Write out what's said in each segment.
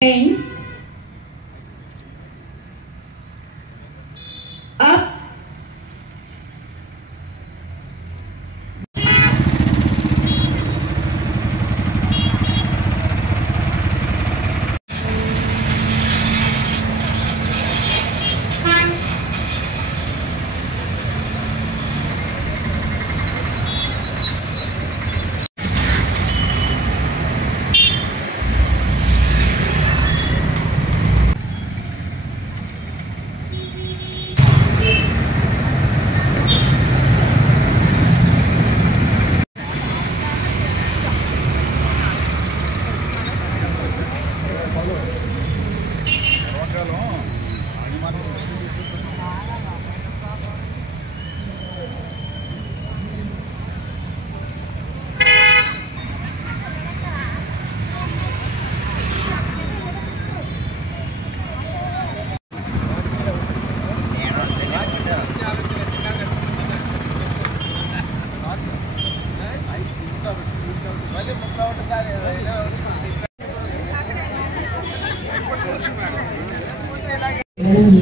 bend, up,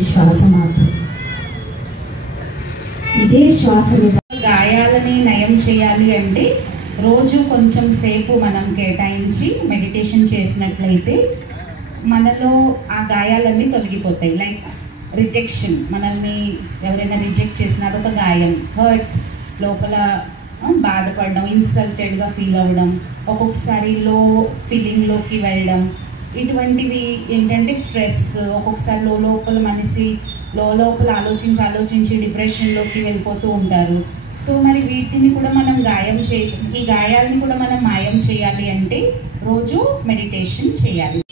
శ్వాస మాత్రం ఇదే శ్వాస. గాయాలని నయం చేయాలి అంటే రోజు కొంచెం సేపు మనం కేటాయించి మెడిటేషన్ చేసినట్లయితే మనలో ఆ గాయాలన్నీ తొలగిపోతాయి. లైక్ రిజెక్షన్, మనల్ని ఎవరైనా రిజెక్ట్ చేసినా అదొక గాయం. హర్ట్, లోపల బాధపడడం, ఇన్సల్టెడ్గా ఫీల్ అవ్వడం, ఒక్కొక్కసారి లో ఫీలింగ్లోకి వెళ్ళడం, ఇటువంటివి ఏంటంటే స్ట్రెస్. ఒక్కొక్కసారి లోపల మనిషి లోపల ఆలోచించి డిప్రెషన్లోకి వెళ్ళిపోతూ ఉంటారు. సో మరి వీటిని కూడా మనం ఈ గాయాలని కూడా మనం మాయం చేయాలి అంటే రోజు మెడిటేషన్ చేయాలి.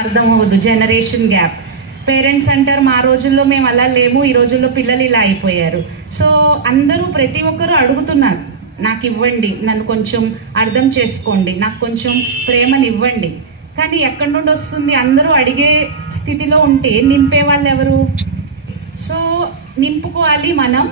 అర్థం అవ్వదు. Generation gap. పేరెంట్స్ అంటారు మా రోజుల్లో మేము అలా లేము, ఈ రోజుల్లో పిల్లలు ఇలా అయిపోయారు. సో అందరూ ప్రతి ఒక్కరూ అడుగుతున్నారు, నాకు ఇవ్వండి, నన్ను కొంచెం అర్థం చేసుకోండి, నాకు కొంచెం ప్రేమని ఇవ్వండి. కానీ ఎక్కడి నుండి వస్తుంది? అందరూ అడిగే స్థితిలో ఉంటే నింపే వాళ్ళు ఎవరు? సో నింపుకోవాలి మనం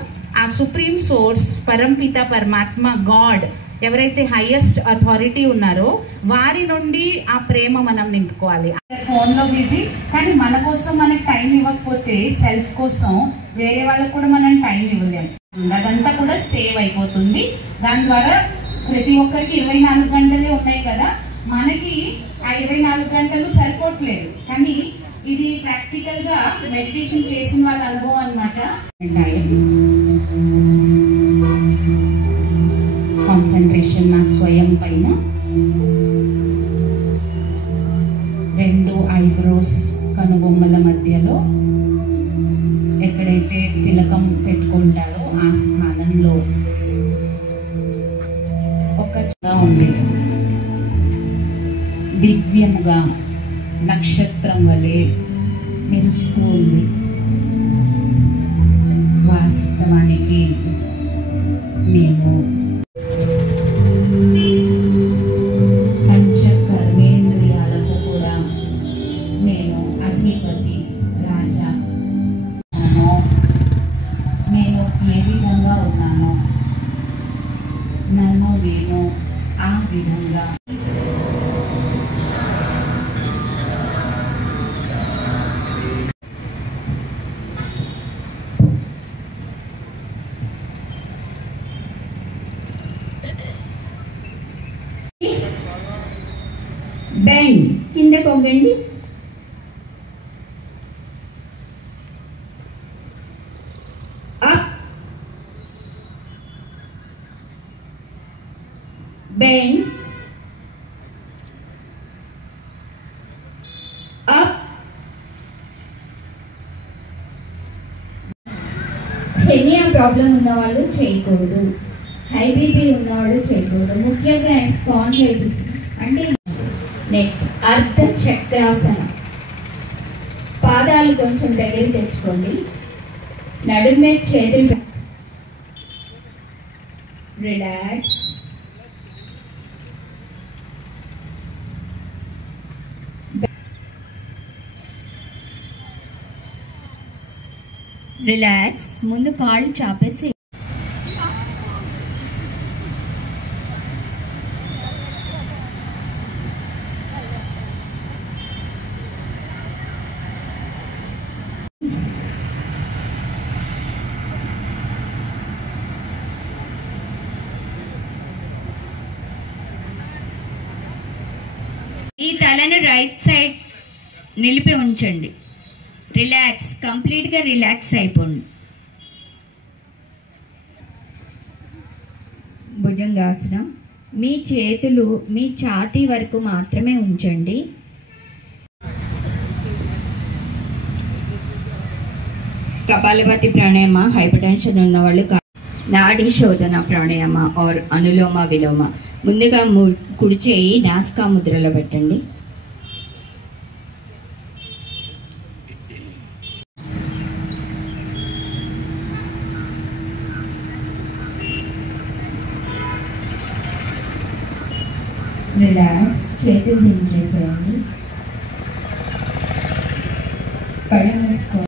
ఆ సుప్రీం సోర్స్, పరంపిత పరమాత్మ, గాడ్, ఎవరైతే హైయెస్ట్ అథారిటీ ఉన్నారో వారి నుండి ఆ ప్రేమ మనం నింపుకోవాలి. ఫోన్లో బిజీ, కానీ మన కోసం మనకి టైం ఇవ్వకపోతే సెల్ఫ్ కోసం వేరే వాళ్ళకు కూడా మనం టైం ఇవ్వలేము. అదంతా కూడా సేవ్ అయిపోతుంది. దాని ద్వారా ప్రతి ఒక్కరికి 24 గంటలే ఉన్నాయి కదా, మనకి ఆ 24 గంటలు సరిపోవట్లేదు. కానీ ఇది ప్రాక్టికల్గా మెడిటేషన్ చేసిన వాళ్ళ అనుభవం అన్నమాట. కాన్సన్ట్రేషన్ నా స్వయం పైన. 2 ఐబ్రోస్ కనుబొమ్మల మధ్యలో ఎక్కడైతే తిలకం పెట్టుకుంటారో ఆ స్థానంలో ఒక ఉంది, దివ్యముగా నక్షత్రం వలె మెరుస్తూ ఉంది. వాస్తవానికి నేను పంచకర్మేంద్రియాలకు కూడా నేను అధిపతి, రాజా. నేను ఏ విధంగా ఉన్నానో నన్ను నేను ఆ విధంగా బెండ్, కిందకు వంగండి. Up, bend, up. Hernia problem ఉన్నవాళ్ళు చేయకూడదు, హై బీపీ ఉన్నవాళ్ళు చేయకూడదు, ముఖ్యంగా స్పాండిలైటిస్ అంటే. నెక్స్ట్ అర్ధ చక్రాసనం. పాదాలు కొంచెం దగ్గర తెచ్చుకోండి. నడుము మీద చేతులు రిలాక్స్. రిలాక్స్. ముందు కాళ్ళు చాపేసి ఈ తలను రైట్ సైడ్ నిలిపి ఉంచండి. రిలాక్స్, కంప్లీట్గా రిలాక్స్ అయిపోండి. భుజంగాసనం. మీ చేతులు మీ ఛాతీ వరకు మాత్రమే ఉంచండి. కపాలభాతి ప్రాణాయామ హైపర్ టెన్షన్ ఉన్నవాళ్ళు నాడీ శోధన ప్రాణాయామ ఆర్ అనులోమ విలోమ. ముందుగా కుడి చేయి నాసికా ముద్రలో పెట్టండి. రిలాక్స్. చేతులు దించేసేయండి. కళ్ళు మూసుకోండి.